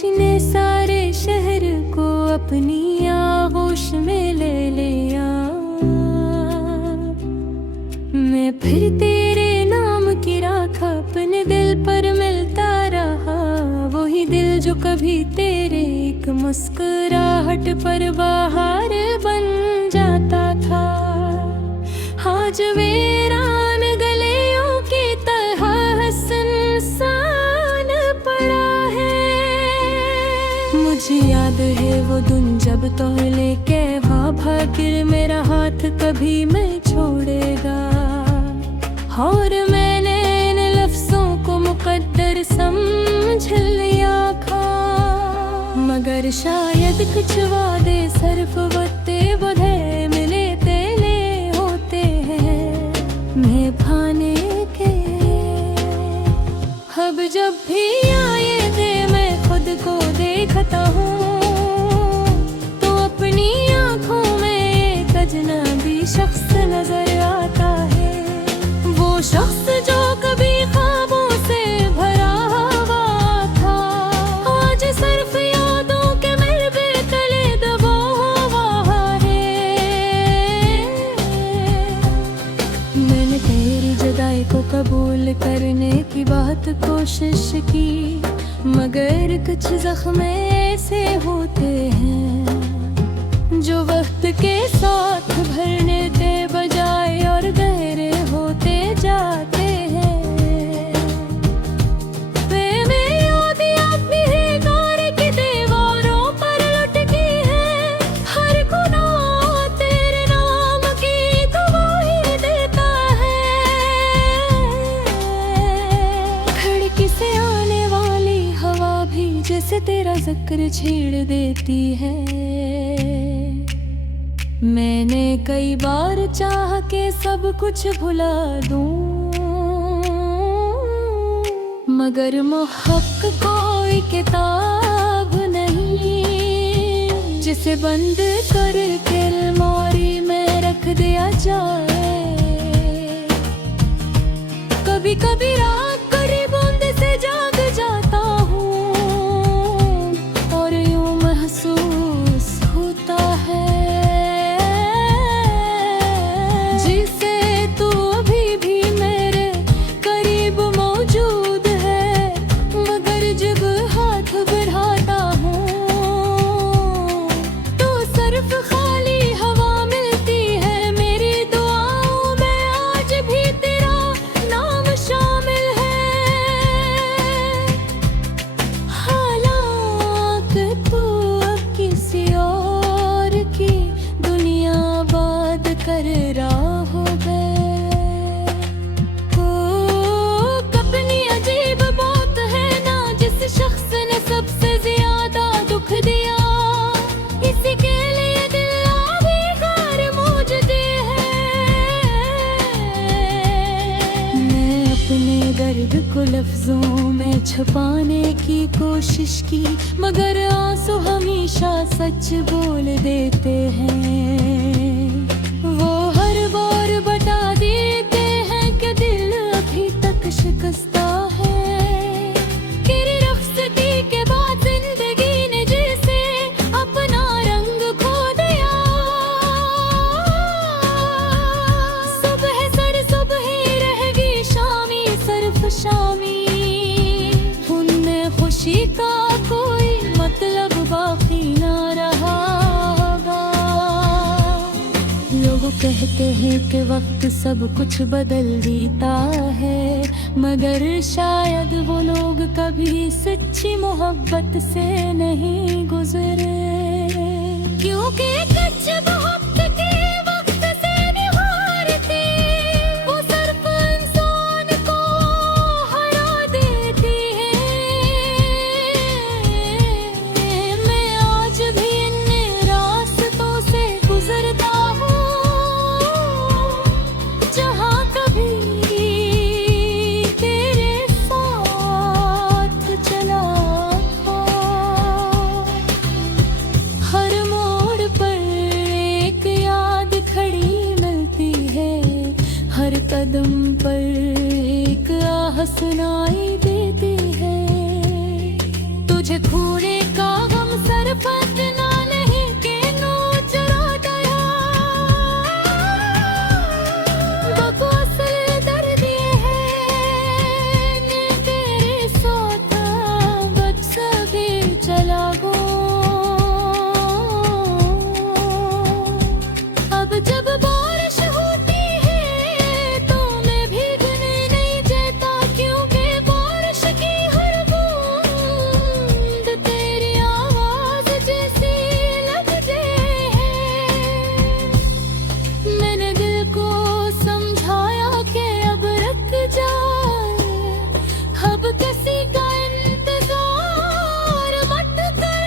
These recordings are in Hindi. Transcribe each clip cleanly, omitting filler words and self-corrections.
खामोशी ने सारे शहर को अपनी आगोश में ले लिया। मैं फिर तेरे नाम की राख अपने दिल पर मिलता रहा, वही दिल जो कभी तेरे एक मुस्कुराहट पर बाहर बन जाता था। आज वीरान गलियों की तरह सुनसान पड़ा है। मुझे याद है वो दिन जब तो लेके भागिर मेरा हाथ कभी मैं छोड़ेगा, और मैंने इन लफ्जों को मुकद्दर समझ लिया था। मगर शायद कुछ वादे सिर्फ वत्ते बधे मिले तेले होते हैं निभाने के। अब जब भी आए दे मैं खुद को देखता हूँ, तो अपनी आँखों में एक अजनबी शख्स नजर आता है। वो शख्स जो कभी ख्वाबों से भरा हुआ था, आज सिर्फ यादों के मलबे तले दबा हुआ है। मैंने तेरी जुदाई को कबूल करने की बहुत कोशिश की, मगर कुछ जख्म ऐसे होते हैं जो वक्त के साथ भरने के बजाय और गहरे होते जाते हैं। वे में यादें भी गार की दीवारों पर लुटकी है, हर गुनाह तेरे नाम की गवाही देता है। खिड़की से आने वाली हवा भी जैसे तेरा जिक्र छेड़ देती है। मैंने कई बार चाह के सब कुछ भुला दूं, मगर मोहब्बत कोई किताब नहीं जिसे बंद करके अलमारी में रख दिया जाए। कभी कभी रात कड़ी बूंद से जाग जाता हूँ, और यूं महसूस होता है को लफ्जों में छुपाने की कोशिश की, मगर आंसू हमेशा सच बोल देते हैं। वो हर बार बता देते हैं कि दिल अभी तक शिकस्ता है। तेरी रुखसती के बाद जिंदगी ने जैसे अपना रंग खो दिया। सुबह सर सुबह रहेगी शामी सिर्फ शामी, उनमें खुशी का कोई मतलब बाकी ना रहा होगा। लोग कहते हैं कि वक्त सब कुछ बदल देता है, मगर शायद वो लोग कभी सच्ची मोहब्बत से नहीं गुजरे। क्योंकि कच्चे मोहब्बत के वक्त से निहारती, वो सिर्फ इंसान को हरा देती है। मैं आज भी इन रास्तों से गुजरता हूँ, जहाँ कभी तेरे साथ चला था। हर मोड़ पर एक याद मुझे खोने का गम सर पतना नहीं के नोच गया। बकवास दर्द ये है ने तेरे साथ बच सभी चला गो। अब जब बारिश होती है तो मैं भीगने नहीं जाता, क्योंकि बारिश की हर बूंद तेरी आवाज जैसी लगती है। मैंने दिल को समझाया कि अब रुक जाए, अब किसी का इंतजार मत कर।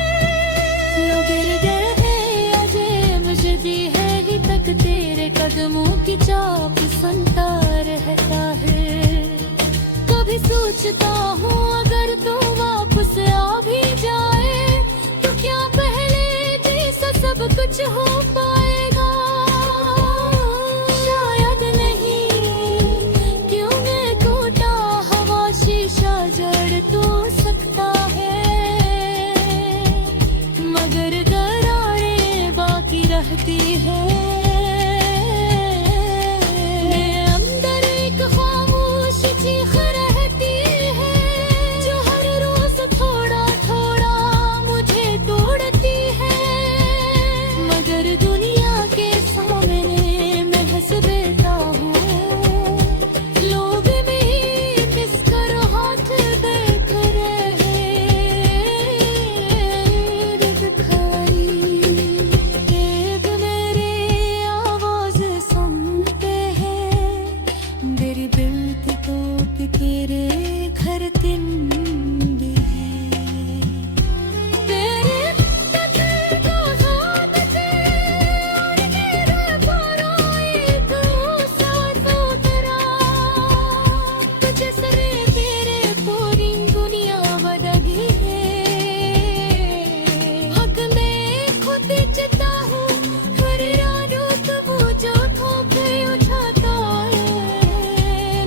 लो गिर गए हैं अजय मुझे दी है ही तक तेरे कदमों की चाप सुनता रहता है। कभी सोचता हूँ अगर तू वापस आ भी जाए तो क्या पहले जैसा सब कुछ हो पाएगा। शायद नहीं, क्यों मैं टूटा हवा शीशा जड़ तो सकता है, मगर दरारें बाकी रहती है। मेरे अंदर एक खामोश चीख रहती है जो हर रोज थोड़ा थोड़ा मुझे तोड़ती है, मगर दुनिया के सामने मैं हंस देता हूँ। लोग भी किस कर हाथ देख रहे दिखाई, एक मेरी आवाज सुनते हैं, मेरी दिल की तो तेरे घर दिन भी है। तेरे कदम को हाथ से और मेरे पारों एक साथ उतरा, तुझे सरे तेरे पूरी दुनिया बदली है। हक में खुद जता हूँ हर रात वो जो ठोके उठाता है,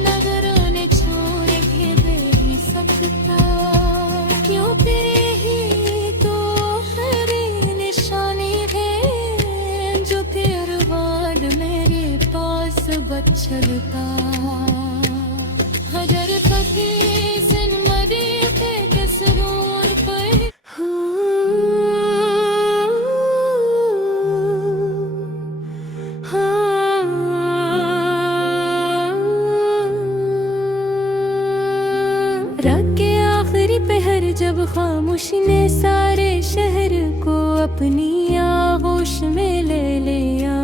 नजरों ने छोड़ के दे ही सकता, क्यों तेरे ही तो हरी निशानी है जो तेरे बाद मेरे पास बचलता। हजर पकी सन मरी थे किस रोर पर रात के आखिरी पहर जब खामोशी ने सारे शहर को अपनी आगोश में ले लिया,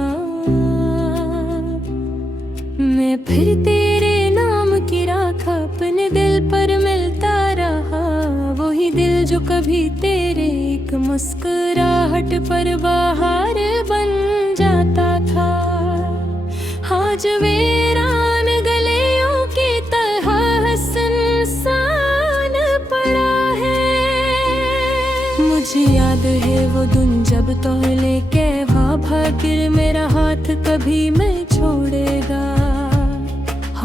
मैं फिर तेरे नाम की राख अपने दिल पर मिलता रहा। वही दिल जो कभी तेरे एक मुस्कुराहट पर बाहर बन जाता था, आज वीरान गलियों की तरह सुनसान पड़ा है। मुझे याद है वो दिन जब तो लेके भाभा गिर मेरा हाथ कभी मैं छोड़ेगा,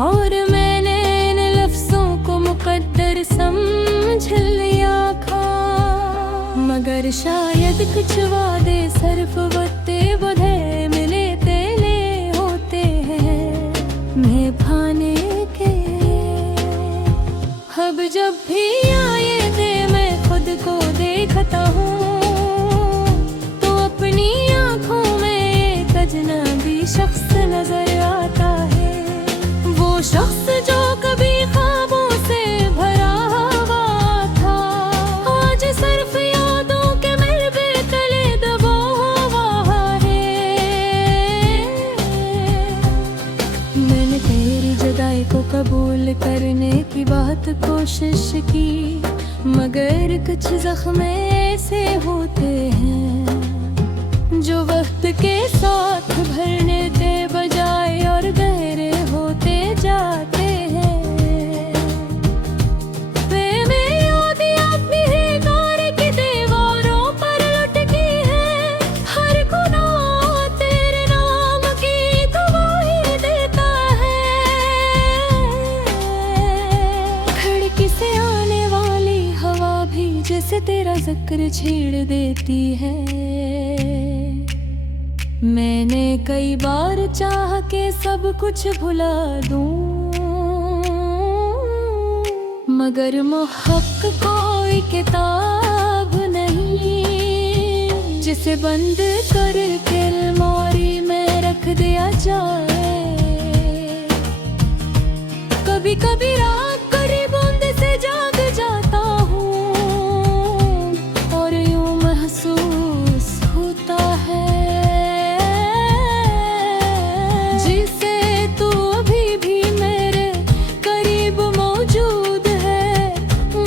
और मैंने इन लफ्जों को मुकद्दर समझ लिया था, मगर शायद कुछ वादे सिर्फ वत्ते बुधे मिले तेले होते हैं निभाने के। अब जब भी आए दे मैं खुद को देखता हूँ तो अपनी आँखों में एक अजनबी शख्स नजर आता है। वो शख्स जो कभी ख्वाबों से भरा हुआ था, आज सिर्फ यादों के मलबे तले दबा हुआ है। मैंने तेरी जुदाई को कबूल करने की बात कोशिश की, मगर कुछ जख्म ऐसे होते हैं जो वक्त के साथ भरने के बजाय और गहरे होते जाते हैं। वे में यादें अपनी कार की दीवारों पर लुटकी है, हर गुनाह तेरे नाम की गवाही देता है। खिड़की से आने वाली हवा भी जैसे तेरा जिक्र छेड़ देती है। मैंने कई बार चाह के सब कुछ भुला दूं, मगर मोहब्बत कोई किताब नहीं जिसे बंद करके अलमारी में रख दिया जाए। कभी कभी रात कड़ी बूंद से जाग जाता हूँ और यूं महसूस होता है जिसे तू अभी भी मेरे करीब मौजूद है,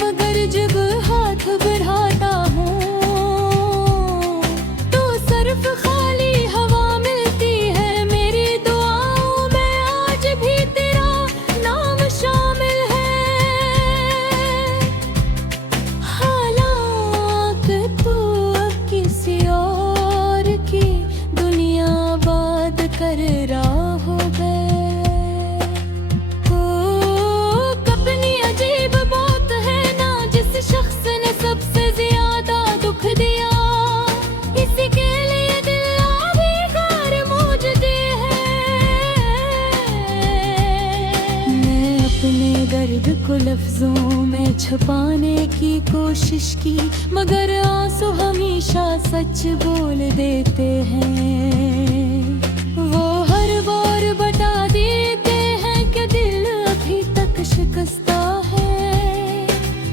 मगर जब हाथ बढ़ाता हूँ तो सिर्फ खाली हवा मिलती है। मेरी दुआओं में आज भी तेरा नाम शामिल है। हालांकि तू अब किसी और की दुनिया आबाद कर रहा हो गए। अपनी अजीब बात है ना, जिस शख्स ने सबसे ज्यादा दुख दिया, इसी के लिए दिल बेकार मौजूदी है। मैं अपने दर्द को लफ्जों में छुपाने की कोशिश की, मगर आंसू हमेशा सच बोल देते हैं। वो हर बार बता देते हैं कि दिल अभी तक शिकस्ता है।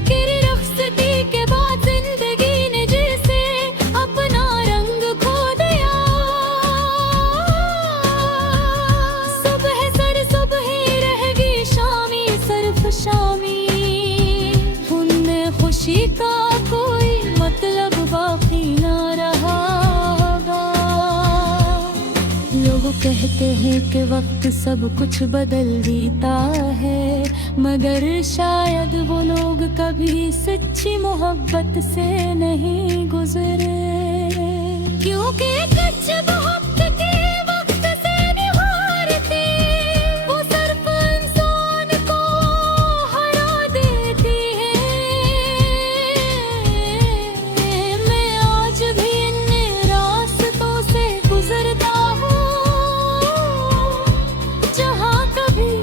तेरी रुखसती के बाद जिंदगी ने जैसे अपना रंग खो दिया। सुबह सर सुबह ही रहेगी, शामी सिर्फ शामी, उनमें खुशी का कोई मतलब बाकी ना रहा होगा। लोग कहते हैं कि वक्त सब कुछ बदल देता है, मगर शायद वो लोग कभी सच्ची मोहब्बत से नहीं गुजरे। क्योंकि कच्चे मोहब्बत के वक्त से निहारती, वो सिर्फ इंसान को हरा देती है। मैं आज भी इन रास्तों से गुजरता हूँ जहाँ कभी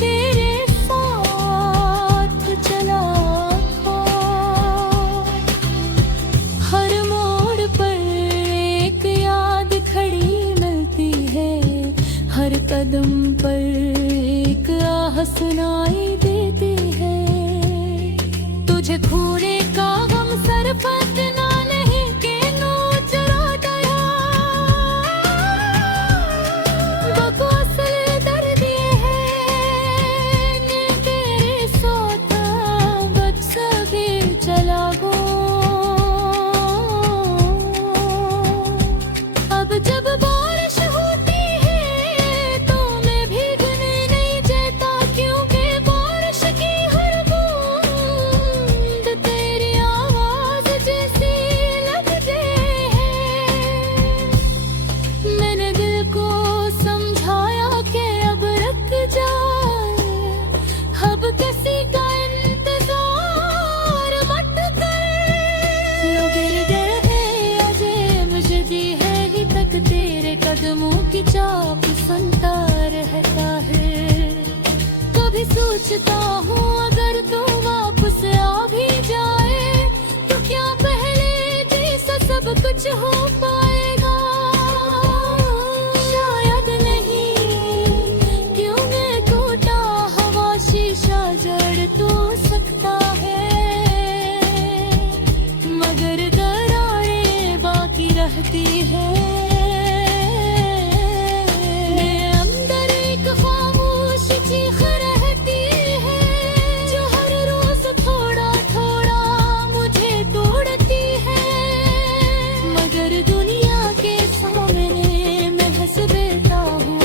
तेरे साथ चला था। हर मोड़ पर एक याद खड़ी मिलती है, हर कदम पर एक आह सुनाई देती है। तुझे खोने का गम सर पतना नहीं के नोच रहा, बकवास दर्द ये है ने तेरे साथ बस भी चला गो। अब जब बारिश होती है तो मैं भीगने नहीं चाहता, क्योंकि बारिश की हर बूंद तेरी आवाज जैसी लगती है। मैंने दिल को समझाया कि अब रुक जाए, अब किसी का इंतजार मत कर। लो गिर गए हैं अजय मुझे दी है ही तक, तेरे कदमों की चाप सुनता रहता है। कभी सोचता हूँ अगर तू वापस आ भी जाए तो क्या पहले जैसा सब कुछ हो पाएगा। शायद नहीं, क्यों मैं टूटा हवा शीशा जड़ तो सकता है, मगर दरारें बाकी रहती है। मेरे अंदर एक खामोश चीख रहती है, जो हर रोज थोड़ा थोड़ा मुझे तोड़ती है। मगर दुनिया के सामने मैं हंस देता हूँ,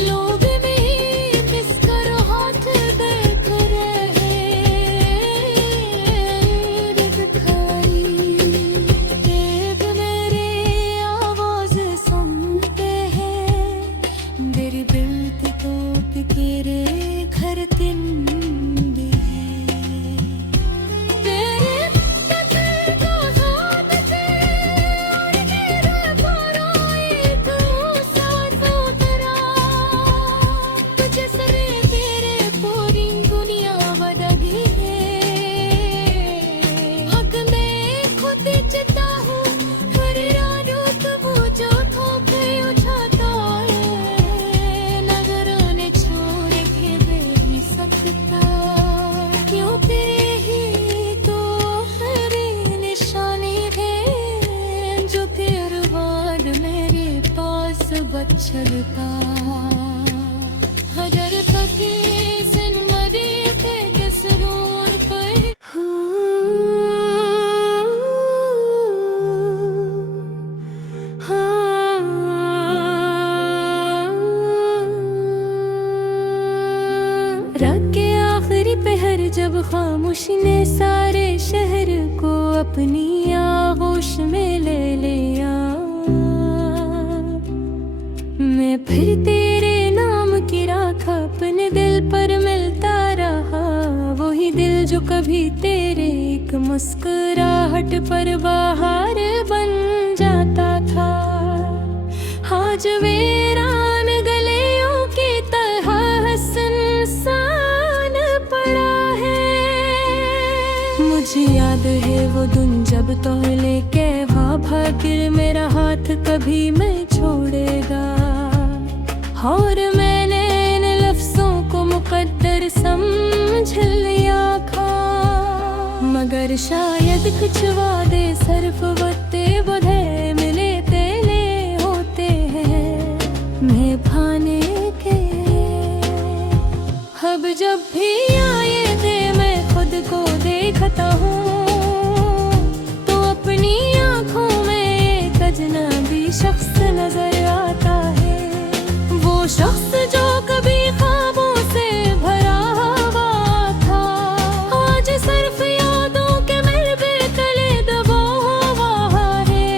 लोग मेरी मुस्कुराहट देख रहे दिखाई। देख मेरे करता हजर तकी सिन मरी के जसरूर पर रात के आखिरी पहर जब खामोशी ने सारे शहर को अपनी आगोश में ले लिया, मैं फिर तेरे नाम की राख अपने दिल पर मिलता रहा। वही दिल जो कभी तेरे एक मुस्कुराहट पर बाहर बन जाता था, आज वीरान गलियों की तरह सुनसान पड़ा है। मुझे याद है वो दिन जब तो लेके भागिर मेरा हाथ कभी मैं छोड़ेगा, और मैंने इन लफ्जों को मुकद्दर समझ लिया था। मगर शायद कुछ वादे सिर्फ वत्ते बधे मिले तेले होते हैं निभाने के। अब जब भी आए थे मैं खुद को देखता हूँ, तो अपनी आँखों में एक अजनबी शख्स नजर आता है। वो शख्स जो कभी ख्वाबों से भरा हुआ था, आज सिर्फ यादों के मलबे तले दबा हुआ है।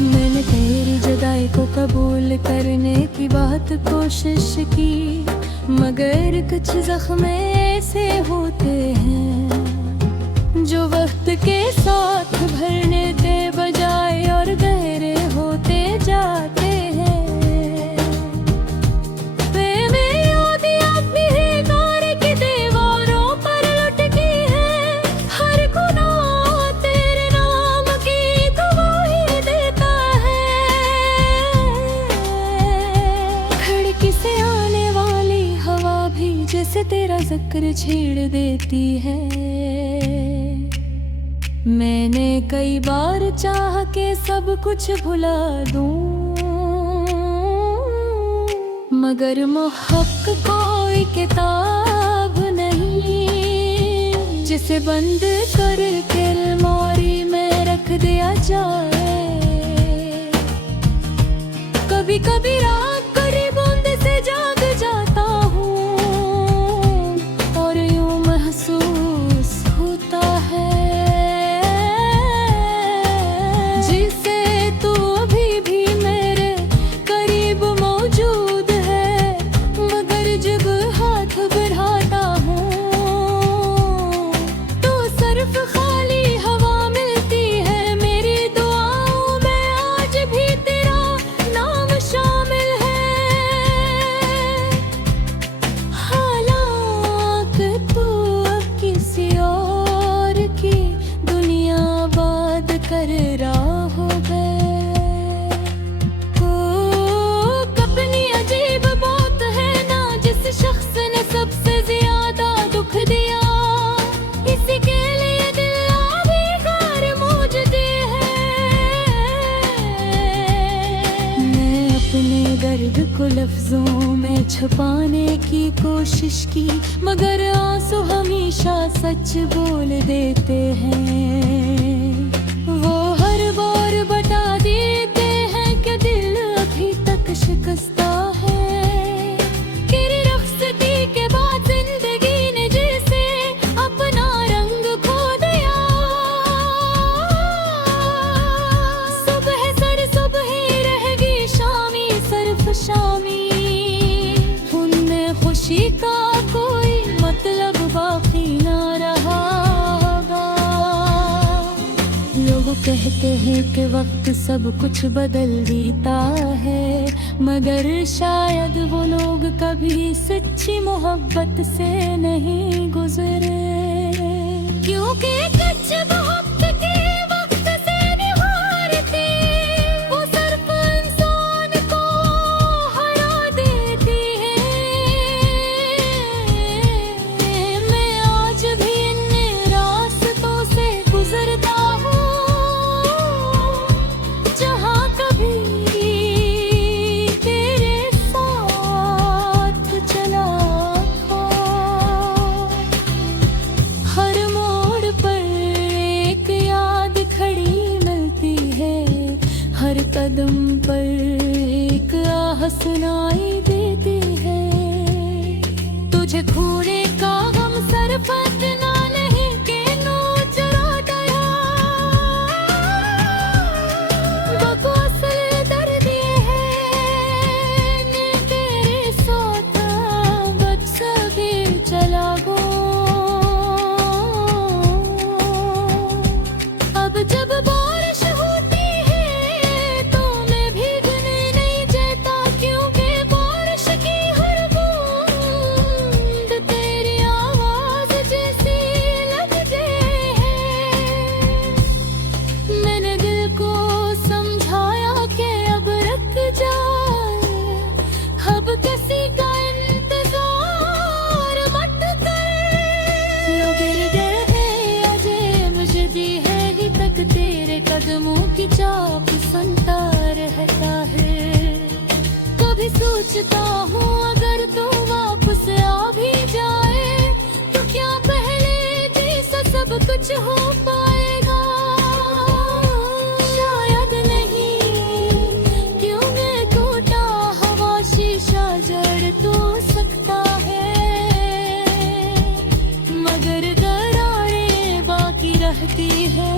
मैंने तेरी जुदाई को कबूल करने की बात कोशिश की, मगर कुछ जख्म ऐसे होते हैं जो वक्त के साथ भरने दे बजाय और गहरे होते जाते हैं। प्रेमे याद अपनी कार की दीवारों पर लटकी है, हर गुनाह तेरे नाम की गवाही देता है। खिड़की से आने वाली हवा भी जैसे तेरा जिक्र छेड़ देती है। मैंने कई बार चाह के सब कुछ भुला दूं, मगर मोहब्बत कोई किताब नहीं जिसे बंद करके अलमारी में रख दिया जाए। कभी कभी रात करीब बूंद से जाग जाता हूँ, और यूं महसूस होता है को लफ्जों में छुपाने की कोशिश की, मगर आंसू हमेशा सच बोल देते हैं। वो हर बार बता देते हैं कि दिल अभी तक शिकस्ता है। तेरी रुखसती के बाद जिंदगी ने जैसे अपना रंग खो दिया। सुबह सर सुबह रहेगी शामी सिर्फ शामी, उनमें खुशी का कोई मतलब बाकी ना रहा होगा। लोग कहते हैं कि वक्त सब कुछ बदल देता है, मगर शायद वो लोग कभी सच्ची मोहब्बत से नहीं गुजरे। क्योंकि कच्चे मोहब्बत के वक्त से निहारती वो सिर्फ इंसान को हरा देती है। मैं आज भी इन रास्तों से गुजरता हूँ, जहाँ कभी कदम पर एक आह सुनाई देती है। तुझे खोने का गम सर पर ना नहीं के नोच गया। बकवास दर्द ये है ने तेरे साथ बच सके चला गो। अब जब बारिश होती है तो मैं भीगने नहीं चाहता, क्योंकि बारिश की हर बूंद तेरी आवाज जैसी लगती है। मैंने दिल को समझाया कि अब रुक जाए, अब किसी का इंतजार मत कर। लो गिर गए हैं अजय मुझे दी है ही तक तेरे कदमों की चाप सुनता रहता है। कभी सोचता हूँ अगर तू वापस आ भी जाए तो क्या पहले जैसा सब कुछ हो पाएगा। शायद नहीं, क्यों मैं टूटा हवा शीशा जड़ तो सकता है, मगर दरारें बाकी रहती है।